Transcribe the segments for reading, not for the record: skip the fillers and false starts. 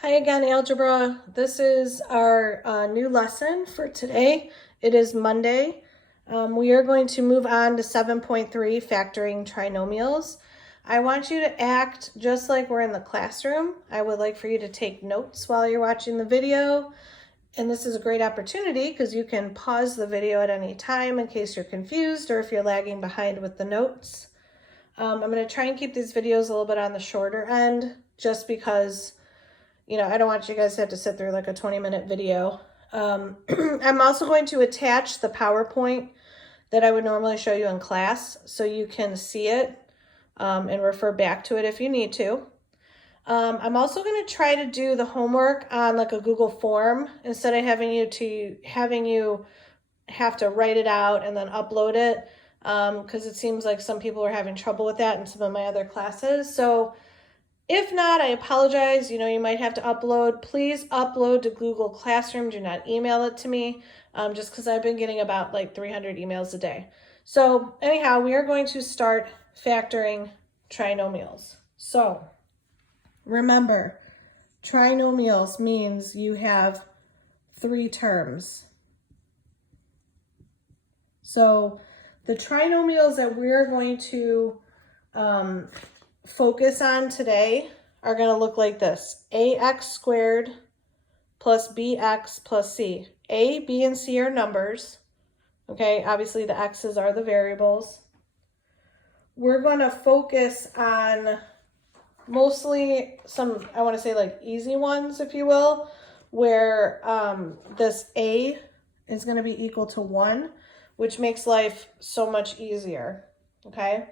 Hi again, Algebra. This is our new lesson for today. It is Monday. We are going to move on to 7.3, factoring trinomials. I want you to act just like we're in the classroom. I would like for you to take notes while you're watching the video. And this is a great opportunity because you can pause the video at any time in case you're confused or if you're lagging behind with the notes. I'm going to try and keep these videos a little bit on the shorter end just because I don't want you guys to have to sit through like a 20-minute video. I'm also going to attach the PowerPoint that I would normally show you in class so you can see it and refer back to it if you need to. I'm also going to try to do the homework on like a Google form instead of having you have to write it out and then upload it because it seems like some people are having trouble with that in some of my other classes. So if not, I apologize. You might have to upload. Please upload to Google Classroom. Do not email it to me just because I've been getting about like 300 emails a day. So anyhow, we are going to start factoring trinomials. So remember, trinomials means you have 3 terms. So the trinomials that we're going to focus on today are going to look like this: ax squared plus bx plus c. A, b, and c are numbers. Okay, obviously the x's are the variables. We're going to focus on mostly some, I want to say like easy ones, if you will, where this a is going to be equal to 1, which makes life so much easier. Okay.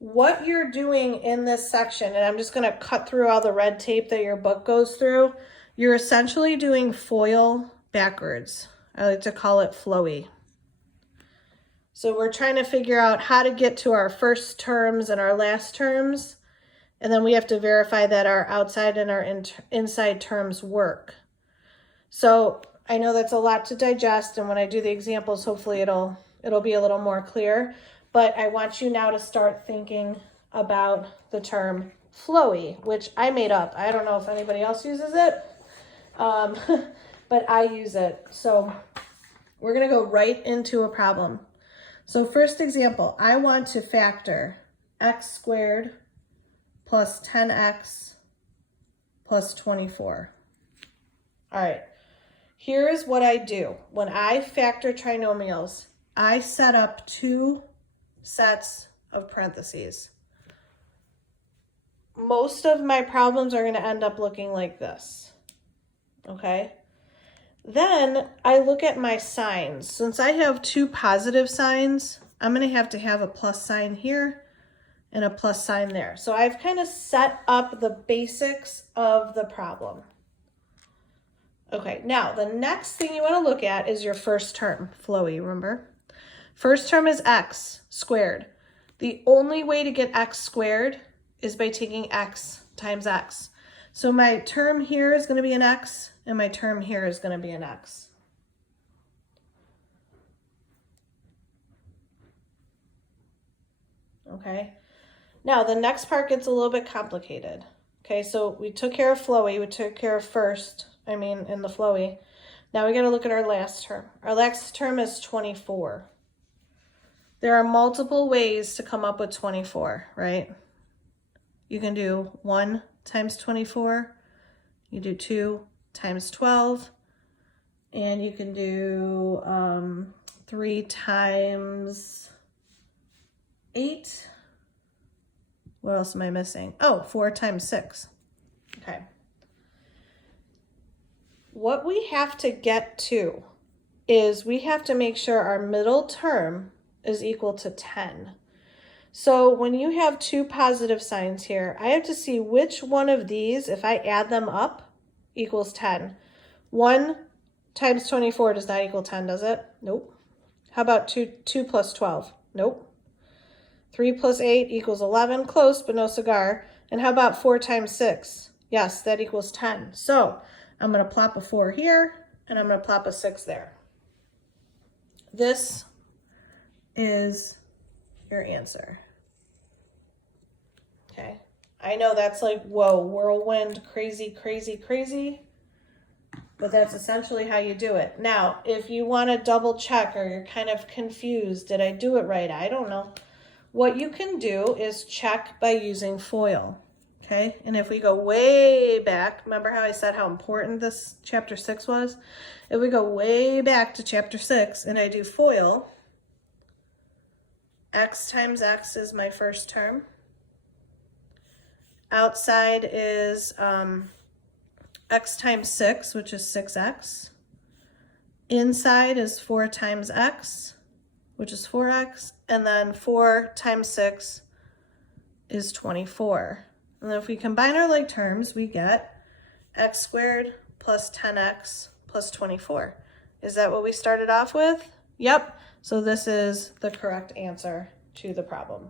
What you're doing in this section, and I'm just going to cut through all the red tape that your book goes through, you're essentially doing FOIL backwards. I like to call it flowy. So we're trying to figure out how to get to our first terms and our last terms, and then we have to verify that our outside and our inside terms work. So I know that's a lot to digest, and when I do the examples, hopefully it'll be a little more clear. But I want you now to start thinking about the term flowy, which I made up. I don't know if anybody else uses it, but I use it. So we're going to go right into a problem. So first example, I want to factor x squared plus 10x plus 24. All right, here is what I do. When I factor trinomials, I set up 2 sets of parentheses. Most of my problems are going to end up looking like this. Okay. Then I look at my signs. Since I have 2 positive signs, I'm going to have a plus sign here and a plus sign there. So I've kind of set up the basics of the problem. Okay, now the next thing you want to look at is your first term, flowy, remember? First term is x squared. The only way to get x squared is by taking x times x. So my term here is going to be an x, and my term here is going to be an x. Okay. Now the next part gets a little bit complicated. Okay, so we took care of flowy, we took care of in the flowy. Now we got to look at our last term. Our last term is 24. There are multiple ways to come up with 24, right? You can do 1 times 24, you do 2 times 12, and you can do 3 times 8. What else am I missing? Oh, 4 times 6. Okay. What we have to get to is we have to make sure our middle term is equal to 10. So when you have 2 positive signs here, I have to see which one of these, if I add them up, equals 10. 1 times 24 does not equal 10, does it? Nope. How about 2 plus 12? Nope. 3 plus 8 equals 11. Close, but no cigar. And how about 4 times 6? Yes, that equals 10. So I'm going to plop a 4 here, and I'm going to plop a 6 there. This is your answer. Okay. I know that's like, whoa, whirlwind, crazy, crazy, crazy. But that's essentially how you do it. Now, if you want to double check or you're kind of confused, did I do it right? I don't know. What you can do is check by using FOIL. Okay, and if we go way back, remember how I said how important this chapter 6 was? If we go way back to chapter 6 and I do FOIL, x times x is my first term. Outside is x times 6, which is 6x. Inside is 4 times x, which is 4x. And then 4 times 6 is 24. And then if we combine our like terms, we get x squared plus 10x plus 24. Is that what we started off with? Yep. So this is the correct answer to the problem.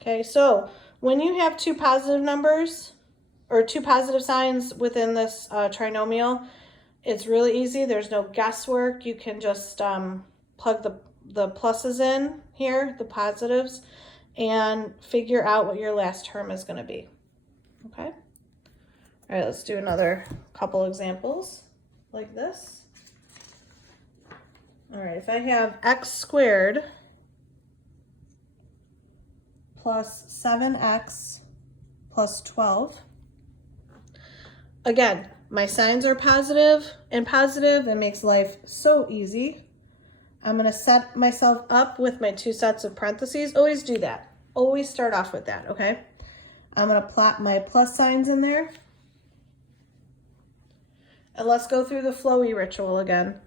Okay, so when you have two positive numbers or two positive signs within this trinomial, it's really easy. There's no guesswork. You can just plug the pluses in here, the positives, and figure out what your last term is going to be. Okay? All right, let's do another couple examples like this. All right, if I have x squared plus 7x plus 12. Again, my signs are positive and positive. That makes life so easy. I'm going to set myself up with my two sets of parentheses. Always do that. Always start off with that, okay? I'm going to plot my plus signs in there. And let's go through the flowy ritual again.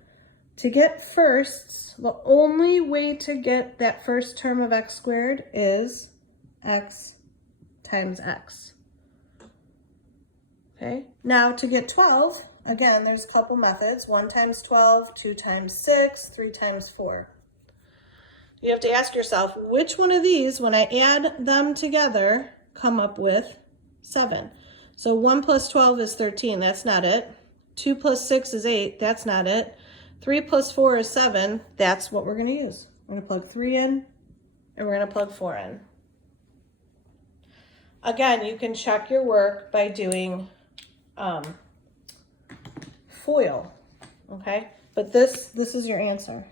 To get firsts, the only way to get that first term of x squared is x times x. Okay, now to get 12, again, there's a couple methods. 1 times 12, 2 times 6, 3 times 4. You have to ask yourself, which one of these, when I add them together, come up with 7? So 1 plus 12 is 13, that's not it. 2 plus 6 is 8, that's not it. 3 plus 4 is 7, that's what we're going to use. We're going to plug 3 in, and we're going to plug 4 in. Again, you can check your work by doing FOIL, okay? But this is your answer.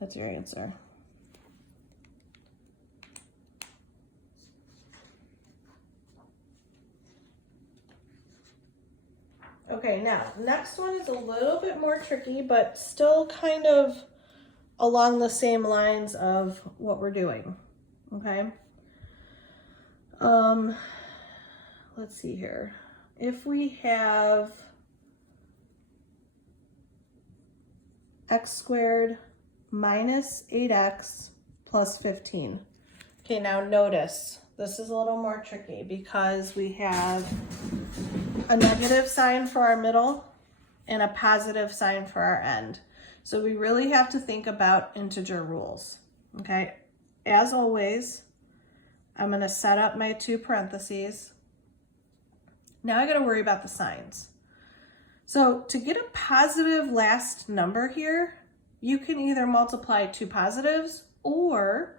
That's your answer. Okay, now, next one is a little bit more tricky, but still kind of along the same lines of what we're doing, okay? Let's see here. If we have x squared minus 8x plus 15. Okay, now notice, this is a little more tricky because we have a negative sign for our middle and a positive sign for our end. So we really have to think about integer rules, okay? As always, I'm going to set up my two parentheses. Now I got to worry about the signs. So to get a positive last number here, you can either multiply two positives or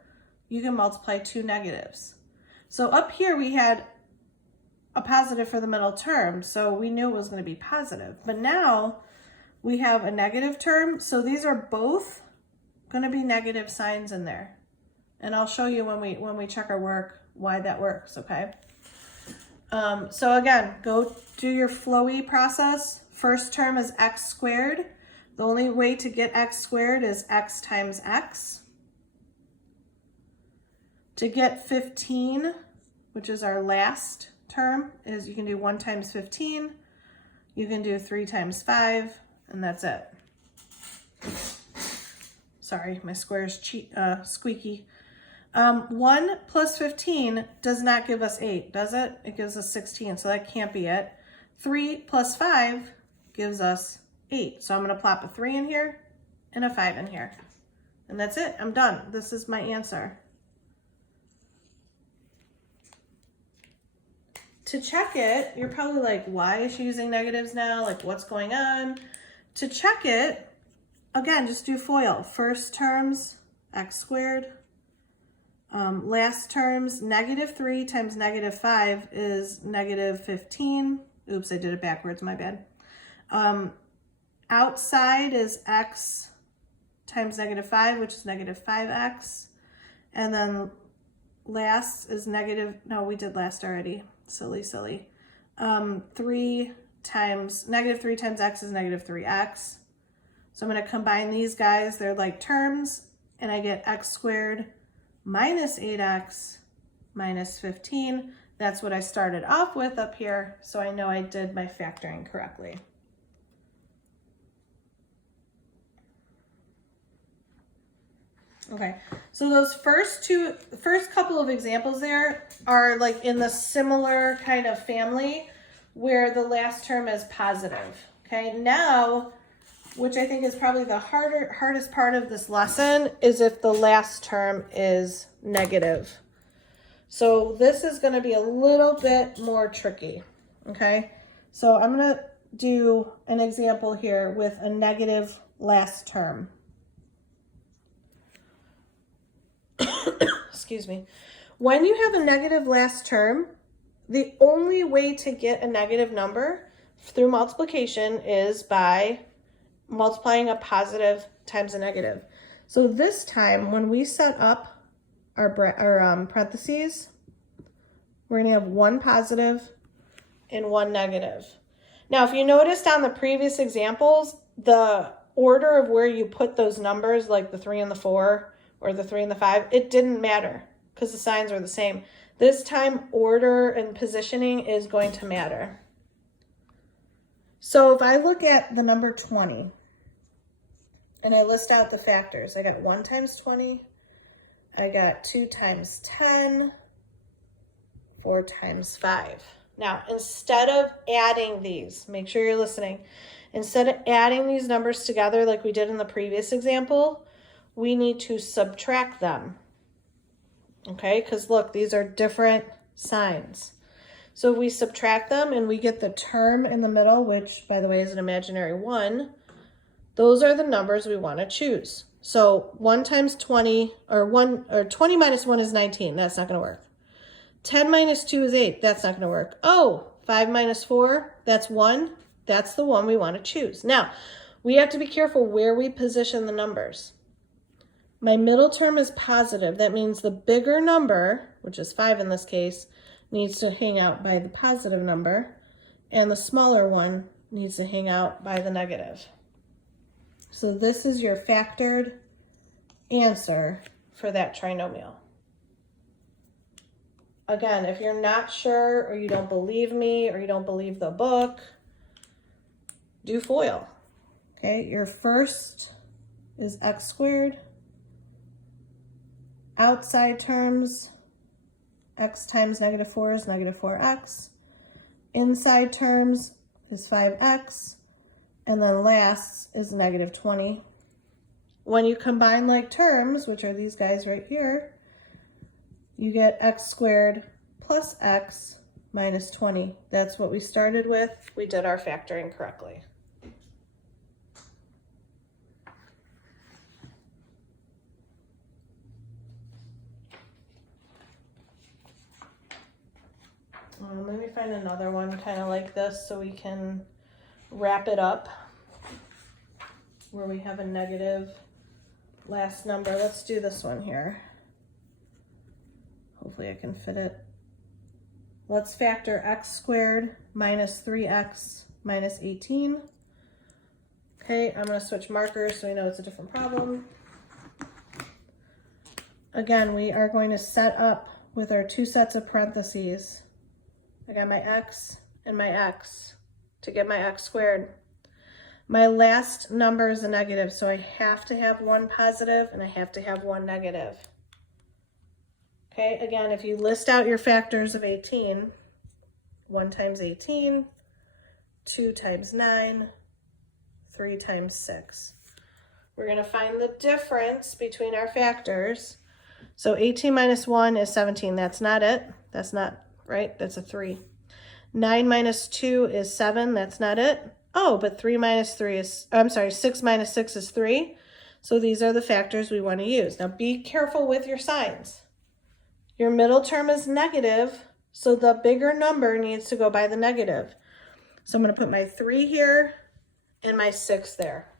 you can multiply two negatives. So up here we had a positive for the middle term, so we knew it was going to be positive. But now we have a negative term, so these are both going to be negative signs in there. And I'll show you when we check our work why that works, okay? So again, go do your flowy process. First term is x squared. The only way to get x squared is x times x. To get 15, which is our last term, is you can do 1 times 15. You can do 3 times 5, and that's it. Sorry, my square is squeaky. 1 plus 15 does not give us 8, does it? It gives us 16, so that can't be it. 3 plus 5 gives us 8. So I'm going to plop a 3 in here and a 5 in here. And that's it. I'm done. This is my answer. To check it, you're probably like, why is she using negatives now? Like, what's going on? To check it, again, just do FOIL. First terms, x squared. Last terms, -3 times -5 is -15. Oops, I did it backwards, my bad. Outside is x times -5, which is -5x. And then last is no, we did last already. Silly. 3 times, -3 times x is -3x. So I'm going to combine these guys. They're like terms, and I get x squared minus 8x minus 15. That's what I started off with up here, so I know I did my factoring correctly. Okay, so those first couple of examples there are like in the similar kind of family where the last term is positive. Okay, now, which I think is probably the hardest part of this lesson, is if the last term is negative. So this is going to be a little bit more tricky. Okay, so I'm going to do an example here with a negative last term. Excuse me. When you have a negative last term, the only way to get a negative number through multiplication is by multiplying a positive times a negative. So this time, when we set up our parentheses, we're going to have one positive and one negative. Now, if you noticed on the previous examples, the order of where you put those numbers, like the 3 and the 4, or the 3 and the 5, it didn't matter because the signs are the same. This time, order and positioning is going to matter. So if I look at the number 20 and I list out the factors, I got 1 times 20, I got 2 times 10, 4 times 5. Now, instead of adding these, make sure you're listening. Instead of adding these numbers together like we did in the previous example, we need to subtract them, okay? Because look, these are different signs. So if we subtract them and we get the term in the middle, which by the way is an imaginary 1, those are the numbers we want to choose. So 1 times 20, or 20 minus 1 is 19. That's not going to work. 10 minus 2 is 8. That's not going to work. Oh, 5 minus 4, that's 1. That's the one we want to choose. Now, we have to be careful where we position the numbers. My middle term is positive. That means the bigger number, which is 5 in this case, needs to hang out by the positive number, and the smaller one needs to hang out by the negative. So this is your factored answer for that trinomial. Again, if you're not sure, or you don't believe me, or you don't believe the book, do FOIL. Okay, your first is x squared. Outside terms, x times -4 is -4x. Inside terms is 5x. And then last is -20. When you combine like terms, which are these guys right here, you get x squared plus x minus 20. That's what we started with. We did our factoring correctly. Let me find another one kind of like this so we can wrap it up where we have a negative last number. Let's do this one here. Hopefully I can fit it. Let's factor x squared minus 3x minus 18. Okay, I'm going to switch markers so we know it's a different problem. Again, we are going to set up with our 2 sets of parentheses. I got my x and my x to get my x squared. My last number is a negative, so I have to have one positive and I have to have one negative. Okay, again, if you list out your factors of 18, 1 times 18, 2 times 9, 3 times 6. We're going to find the difference between our factors. So 18 minus 1 is 17. That's not it. That's not right. That's a 3. 9 minus 2 is 7. That's not it. Oh, but 3 minus 3 is, I'm sorry, 6 minus 6 is 3. So these are the factors we want to use. Now be careful with your signs. Your middle term is negative, so the bigger number needs to go by the negative. So I'm going to put my 3 here and my 6 there.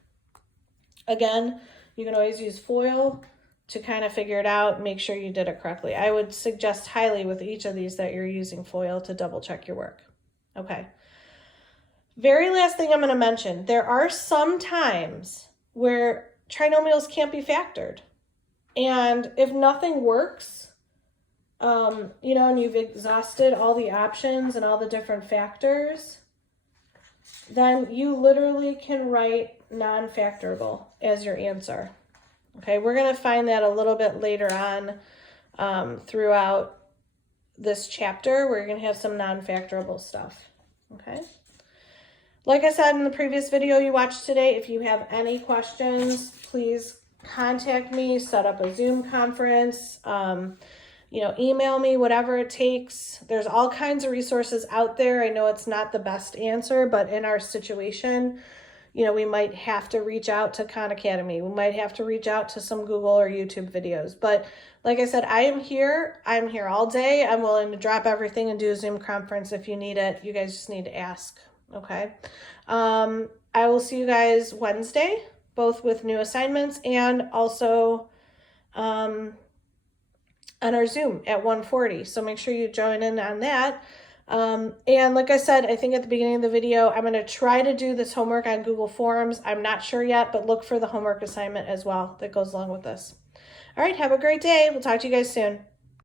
Again, you can always use FOIL to kind of figure it out, make sure you did it correctly. I would suggest highly with each of these that you're using FOIL to double check your work. Okay. Very last thing I'm going to mention, there are some times where trinomials can't be factored. And if nothing works, you know, and you've exhausted all the options and all the different factors, then you literally can write non-factorable as your answer. Okay, we're going to find that a little bit later on throughout this chapter. We're going to have some non-factorable stuff. Okay. Like I said in the previous video you watched today, if you have any questions, please contact me, set up a Zoom conference, you know, email me, whatever it takes. There's all kinds of resources out there. I know it's not the best answer, but in our situation, you know, we might have to reach out to Khan Academy. We might have to reach out to some Google or YouTube videos. But like I said, I am here. I'm here all day. I'm willing to drop everything and do a Zoom conference if you need it. You guys just need to ask. Okay. I will see you guys Wednesday, both with new assignments and also on our Zoom at 1:40. So make sure you join in on that. And like I said, I think at the beginning of the video, I'm going to try to do this homework on Google Forms. I'm not sure yet, but look for the homework assignment as well that goes along with this. All right. Have a great day. We'll talk to you guys soon.